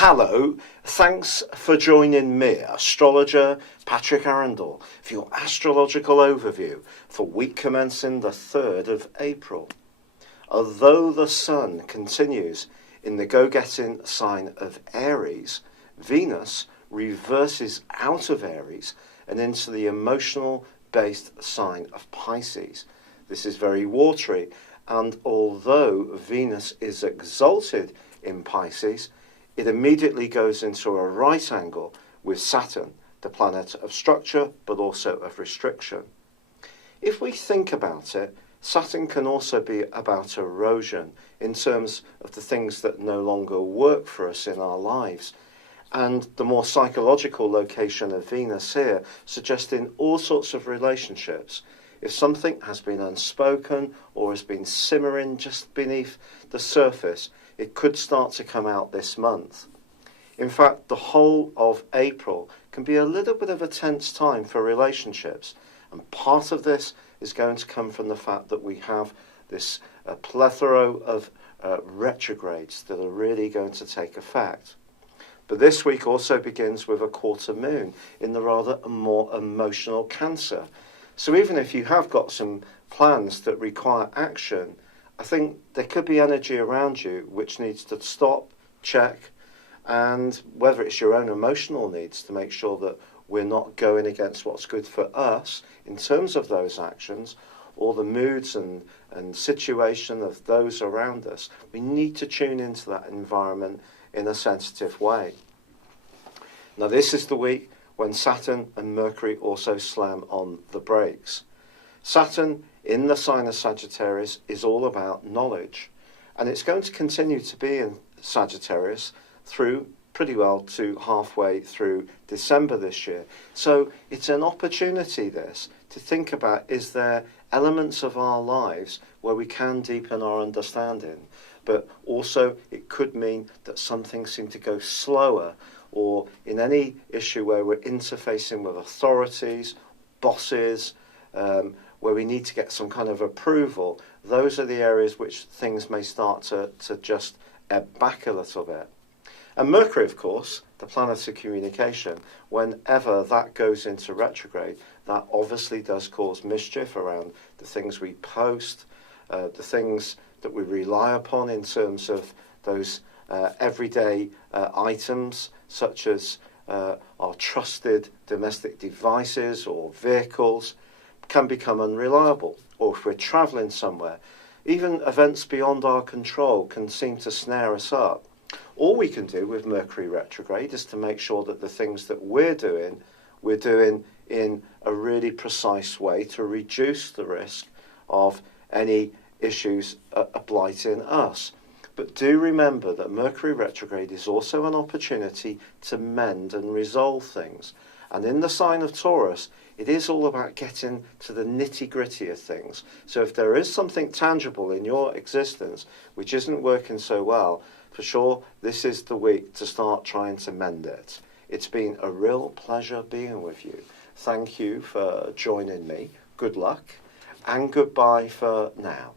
Hello, thanks for joining me, astrologer Patrick Arundell, for your astrological overview for week commencing the 3rd of April. Although the Sun continues in the go-getting sign of Aries, Venus reverses out of Aries and into the emotional-based sign of Pisces. This is very watery, and although Venus is exalted in Pisces, it immediately goes into a right angle with Saturn, the planet of structure, but also of restriction. If we think about it, Saturn can also be about erosion in terms of the things that no longer work for us in our lives. And the more psychological location of Venus here, suggesting all sorts of relationships. If something has been unspoken or has been simmering just beneath the surface, it could start to come out this month. In fact, the whole of April can be a little bit of a tense time for relationships. And part of this is going to come from the fact that we have this plethora of retrogrades that are really going to take effect. But this week also begins with a quarter moon in the rather more emotional Cancer. So even if you have got some plans that require action, I think there could be energy around you which needs to stop, check, and whether it's your own emotional needs to make sure that we're not going against what's good for us in terms of those actions, or the moods and situation of those around us. We need to tune into that environment in a sensitive way. Now this is the week when Saturn and Mercury also slam on the brakes. Saturn in the sign of Sagittarius is all about knowledge, and it's going to continue to be in Sagittarius through pretty well to halfway through December this year. So it's an opportunity, this, to think about, is there elements of our lives where we can deepen our understanding, but also it could mean that some things seem to go slower, or in any issue where we're interfacing with authorities, bosses, where we need to get some kind of approval, those are the areas which things may start to just ebb back a little bit. And Mercury, of course, the planet of communication, whenever that goes into retrograde, that obviously does cause mischief around the things we post, the things that we rely upon in terms of those everyday items, such as our trusted domestic devices or vehicles, can become unreliable. Or if we're travelling somewhere, even events beyond our control can seem to snare us up. All we can do with Mercury retrograde is to make sure that the things that we're doing in a really precise way to reduce the risk of any issues blighting us. But do remember that Mercury retrograde is also an opportunity to mend and resolve things. And in the sign of Taurus, it is all about getting to the nitty-gritty of things. So if there is something tangible in your existence which isn't working so well, for sure, this is the week to start trying to mend it. It's been a real pleasure being with you. Thank you for joining me. Good luck, and goodbye for now.